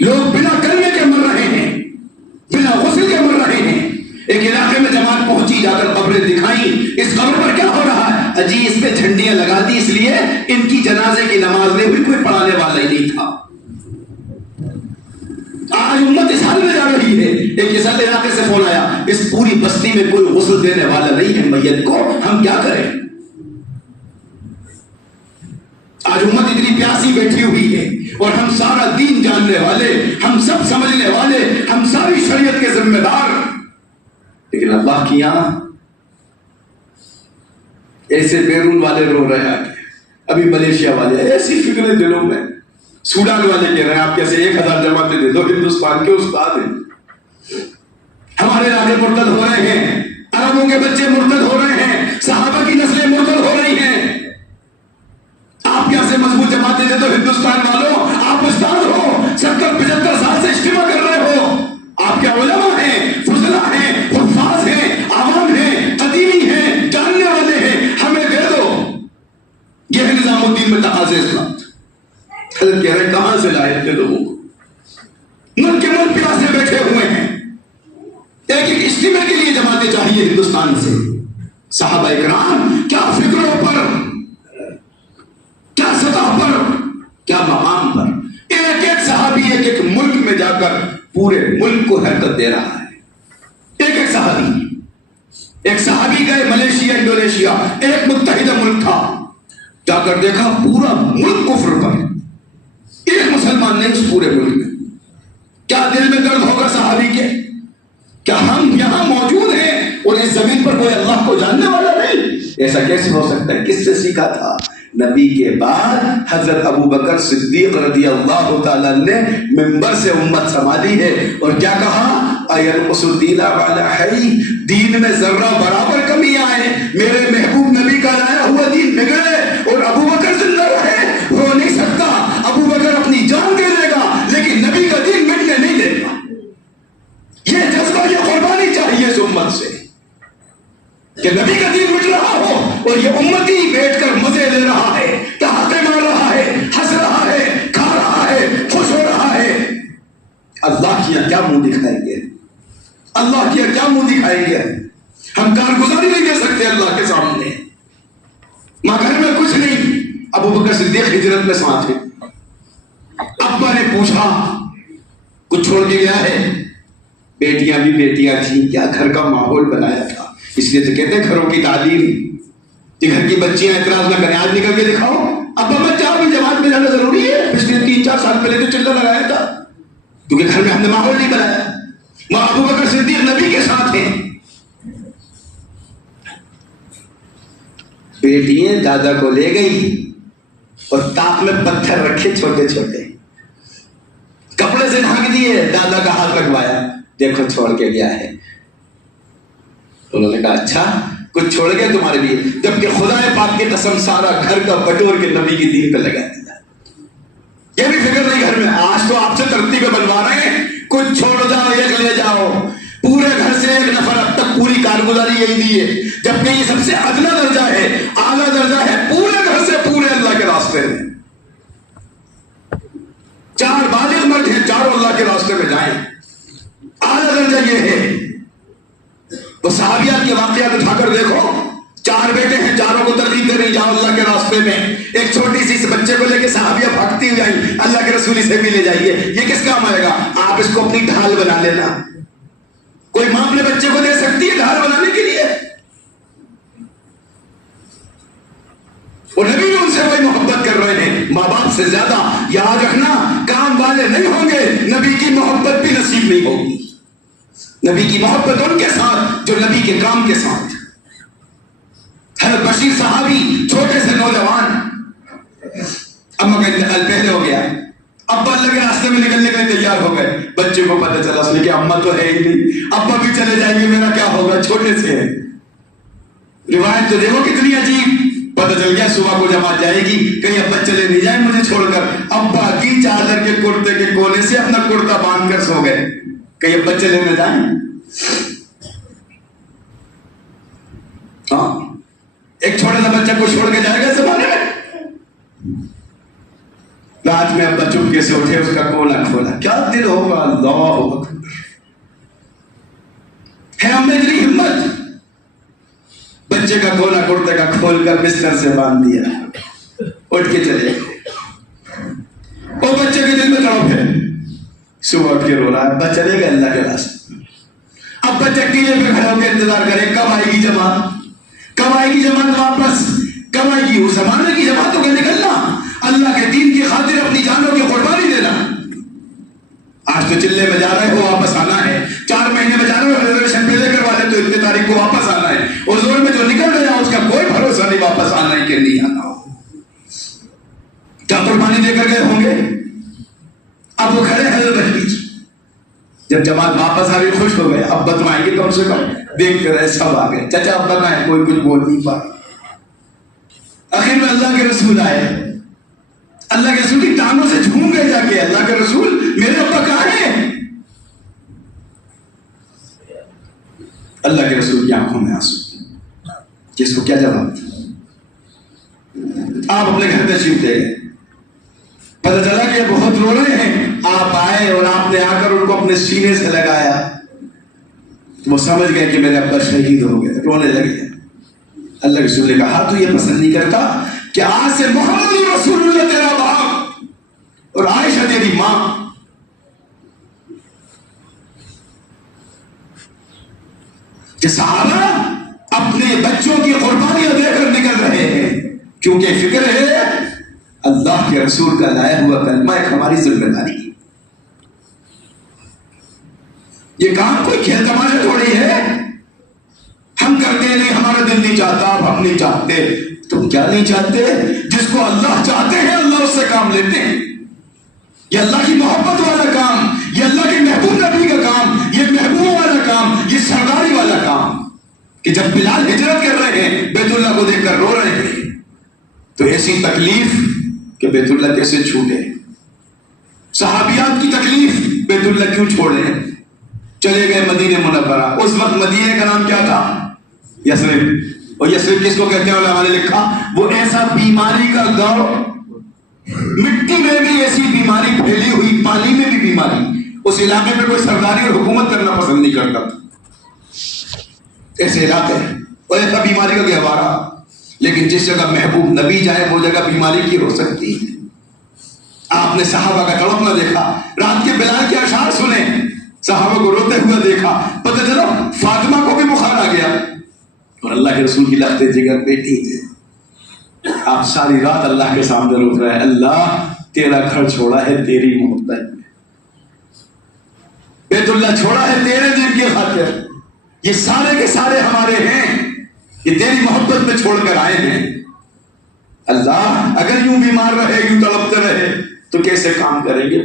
لوگ بنا کلمے کے مر رہے ہیں، بنا غسل کے مر رہے ہیں۔ ایک علاقے میں جماعت پہنچی، جا کر قبریں دکھائیں، اس قبر پر کیا ہو رہا ہے؟ اجی اس پہ جھنڈیاں لگا دی اس لیے ان کی جنازے کی نماز میں بھی کوئی پڑھانے والا ہی نہیں تھا۔ آج امت اس حال میں جا رہی ہے۔ ایک اس علاقے سے فون آیا، اس پوری بستی میں کوئی غسل دینے والا نہیں ہے میت کو، ہم کیا کریں؟ آج امت اتنی پیاسی بیٹھی ہوئی ہے اور ہم سارا دین جاننے والے، ہم سب سمجھنے والے، ہم ساری شریعت کے ذمہ دار، لیکن اللہ کی یہاں ایسے بیرون والے رو رہے ہیں، ابھی ملیشیا والے ایسی فکریں دلوں میں، سوڈان والے کہہ رہے ہیں آپ کیسے 1000 جماعتیں دے دو، ہندوستان کے استاد ہیں، ہمارے علاقے مرتد ہو رہے ہیں، عربوں کے بچے مرتد ہو رہے ہیں، صحابہ کی نسلیں مرتد ہو رہی ہیں، آپ کیسے مضبوط جماعتیں دے دو ہندوستان والوں، آپ استاد ہو، 70-75 سال سے اجتماع کر رہے ہو، آپ کیا علماء ہیں، فضلاء ہیں، حفاظ ہیں، عوام ہیں، قدیمی ہیں، جاننے والے ہیں، ہمیں دے دو۔ یہ ہے نظام الدین میں تقاضے اسلام۔ حضرت کہہ رہے ہیں کہاں سے لائے اتنے لوگوں کو؟ ملک کے ملک پیاسے بیٹھے ہوئے ہیں، ایک ایک اجتماع کے لیے جماعتیں چاہیے ہندوستان سے۔ صحابہ اکرام کیا فکروں پر، کیا سطح پر، کیا مقام پر، ایک ایک صحابی ایک ایک ملک میں جا کر پورے ملک کو حرکت دے رہا ہے۔ ایک ایک صحابی گئے ملیشیا، انڈونیشیا، ایک متحدہ ملک تھا، جا کر دیکھا پورا ملک کفر پر، ایک مسلمان نہیں اس پورے ملک میں۔ کیا دل میں درد ہوگا صحابی کے؟ کیا ہم یہاں موجود ہیں اور اس زمین پر کوئی اللہ کو جاننے والا نہیں؟ ایسا کیسے ہو سکتا ہے؟ کس سے سیکھا تھا؟ نبی کے بعد حضرت ابو بکر صدیق رضی اللہ تعالیٰ نے منبر سے امت سنبھالی ہے اور کیا کہا؟ اَيَنْقُصُ الدِّينَ عَلَى حَيٍّ، دین میں ذرہ برابر کمی آئے، میرے محبوب نبی کا لایا ہوا دین بگڑے اور ابو بکر زندہ رہے، ہو نہیں سکتا۔ ابو بکر اپنی جان دے دے گا لیکن نبی کا دین مٹنے نہیں دے گا۔ یہ جذبہ، یہ قربانی چاہیے اس امت سے کہ نبی کا دین مٹ رہا ہو اور یہ امتی بیٹھ کر مزے لے رہا ہے، ٹہاکے مار رہا ہے، ہنس رہا ہے، کھا رہا ہے، خوش ہو رہا ہے۔ اللہ کی کیا منہ دکھائیں گے؟ اللہ کی کیا منہ دکھائیں گے؟ ہم کارگزاری نہیں دے سکتے اللہ کے سامنے۔ ماں گھر میں کچھ نہیں، ابو بکر صدیق ہجرت میں ساتھ ہیں۔ ابا نے پوچھا کچھ چھوڑ کے گیا ہے؟ بیٹیاں بھی بیٹیاں تھیں، کیا گھر کا ماحول بنایا تھا۔ اس لیے تو کہتے ہیں گھروں کی تعلیم، کہ گھر کی بچیاں اعتراض نہ کریں، آج نکل کے دکھاؤ ابا بچہ آپ جماعت میں جانا ضروری ہے۔ پچھلے 3-4 سال پہلے تو چلہ لگایا تھا کیونکہ گھر میں ہم نے ماحول نہیں بنایا۔ ماں ابو بکر صدیق نبی کے ساتھ ہیں، بیٹیاں دادا کو لے گئی اور تاپ میں پتھر رکھے چھوٹے چھوٹے، کپڑے سے ڈھانک دیے، دادا کا ہاتھ رکھوایا، دیکھو چھوڑ کے گیا ہے۔ انہوں نے کہا اچھا کچھ چھوڑ گیا تمہارے لیے، جبکہ خدا پاک کی قسم سارا گھر کا بٹور کے نبی کی دین پہ لگا دیا۔ یہ بھی فکر نہیں گھر میں، آج تو آپ سے ترتیبیں بنوا رہے ہیں، کچھ چھوڑ جاؤ ایک لے جاؤ، پورے گھر سے ایک نفر اب تک پوری کارگزاری یہی دی ہے، جبکہ یہ سب سے ادنا درجہ ہے، اعلیٰ درجہ ہے پورے گھر سے پورے اللہ کے راستے میں۔ 4 بالغ مرد ہیں، چاروں اللہ کے راستے میں جائیں، اعلیٰ درجہ یہ ہے۔ وہ صحابیات کے واقعات اٹھا کر دیکھو، 4 بیٹے ہیں، چاروں کو ترغیب دے رہی جاؤ اللہ کے راستے میں۔ ایک چھوٹی سی بچے کو لے کے صحابیہ بھاگتی ہوئی آئی، اللہ کے رسول سے بھی لے جائیے، یہ کس کام آئے گا؟ آپ اس کو اپنی ڈھال بنا لینا۔ کوئی ماں اپنے بچے کو دے سکتی ہے ڈھال بنانے کے لیے؟ اور نبی بھی ان سے وہی محبت کر رہے ہیں، ماں باپ سے زیادہ۔ یاد رکھنا کام والے نہیں ہوں گے، نبی کی محبت بھی نصیب نہیں ہوگی۔ نبی کی محبت ان کے ساتھ جو نبی کے کام کے ساتھ۔ حضرت بشیر صحابی چھوٹے سے نوجوان، اما کا انتقال پہلے ہو گیا، ابا اللہ کے راستے میں نکلنے کے لیے تیار ہو گئے، بچے کو پتہ چلا اس نے کہ اما تو ہے ہی نہیں، ابا بھی چلے جائیں گے، میرا کیا ہوگا؟ چھوٹے سے ہے۔ روایت تو دیکھو کتنی عجیب، پتہ چل گیا صبح کو جماعت جائے گی، کہیں ابا چلے نہیں جائیں مجھے چھوڑ کر، ابا کی چادر کے کرتے کے کونے سے اپنا کرتا باندھ کر سو گئے، کہیں ابا چلے نہ جائیں۔ ہاں ایک چھوٹا سا بچہ کو چھوڑ کے جائے گا زمانے میں؟ رات میں ابا چپکے سے اٹھے، اس کا کونا کھولا، کیا دل ہوگا، اللہ اکبر، ہے ہم میں اتنی ہمت، بچے کا کونا کرتے کا کھول کر بستر سے باندھ دیا، اٹھ کے چلے گئے۔ وہ بچے کے دل میں تڑپ ہے، صبح اٹھ کے رو رہا ہے، ابا چلے گئے اللہ کے راستے۔ اب بچہ ٹیلے پہ کھڑے ہو کے انتظار کرے، کب آئے گی جماعت، کب آئے گی جماعت واپس، کب آئے گی اس زمانے کی جماعتوں کا نکلنا، اللہ کے دین کی خاطر اپنی جانوں کی قربانی دینا۔ آج تو چلے میں جا رہے ہو، واپس آنا ہے، 4 مہینے میں جا رہے ہو، ریزرویشن پہلے کروا لے تو اتنے تاریخ کو واپس آنا ہے، اور زور میں جو نکل گیا اس کا کوئی بھروسہ نہیں واپس آنا ہے کہ نہیں آنا ہو۔ کیا قربانی دے کر گئے ہوں گے؟ اب وہ کھڑے ہیں بہلیج، جب جماعت واپس آ گئی خوش ہو گئے، اب بتوائیں گے کم سے کم، دیکھ کر سب آ گئے، چچا ابا کا ہے، کوئی کچھ بول نہیں پائے۔ آخر میں اللہ کے رسول آئے، اللہ کے رسول کی ٹانگوں سے جھوم گئے جا کے، اللہ کے رسول میرے ابا کہاں ہیں؟ اللہ کے رسول کی آنکھوں میں آنسو، کہ اس کو کیا جواب تھا؟ آپ اپنے گھر پہ چیختے گئے، پتہ چلا کہ بہت رو رہے ہیں، آپ آئے اور آپ نے آ کر ان کو اپنے سینے سے لگایا، وہ سمجھ گئے کہ میرے ابا شہید ہو گئے، رونے لگے۔ اللہ کے رسول نے کہا تو یہ پسند نہیں کرتا کہ آج سے محمد رسول اللہ تیرا باپ اور عائشہ تیری ماں؟ کہ صحابہ اپنے بچوں کی قربانیاں دے کر نکل رہے ہیں، کیونکہ فکر ہے اللہ کے رسول کا لایا ہوا کلمہ ایک ہماری ذمہ داری ہے۔ یہ کام کوئی کھیل تماشا تھوڑی ہے، ہم کرتے نہیں، ہمارا دل نہیں چاہتا، اب ہم نہیں چاہتے۔ تم کیا نہیں چاہتے؟ جس کو اللہ چاہتے ہیں اللہ اس سے کام لیتے ہیں۔ یہ اللہ کی محبت والا کام، یہ اللہ کے محبوب نبی کا کام، یہ محبوب والا کام، یہ سرداری والا کام، کہ جب بلال ہجرت کر رہے ہیں بیت اللہ کو دیکھ کر رو رہے ہیں، تو ایسی تکلیف کہ بیت اللہ کیسے چھوٹے، صحابیات کی تکلیف، بیت اللہ کیوں چھوڑے، چلے گئے مدینہ منورہ۔ اس وقت مدینہ کا نام کیا تھا؟ یثرب۔ اور یثرب کس کو کہتے ہیں؟ علماء نے لکھا وہ ایسا بیماری کا گاؤں، مٹی میں بھی ایسی بیماری پھیلی ہوئی، پانی میں بھی بیماری، اس علاقے میں کوئی سرداری اور حکومت کرنا پسند نہیں کرتا تھا، ایسے علاقے اور ایسا بیماری کا گہوارہ۔ لیکن جس جگہ محبوب نبی جائے وہ جگہ بیماری کی ہو سکتی ہے؟ آپ نے صحابہ کا تڑپنا دیکھا، رات کے بلال کے اشعار سنے، صحابہ کو روتے ہوئے دیکھا، پتہ چلا فاطمہ کو بھی بخار آ گیا، اور اللہ کے رسول کی لخت جگر بیٹی تھے۔ آپ ساری رات اللہ کے سامنے روک رہے ہیں، اللہ تیرا گھر چھوڑا ہے تیری محبت میں، بیت اللہ چھوڑا ہے تیرے دین کی خاطر، یہ سارے کے سارے ہمارے ہیں، یہ تیری محبت میں چھوڑ کر آئے ہیں۔ اللہ اگر یوں بیمار رہے، یوں تڑپتے رہے تو کیسے کام کریں گے؟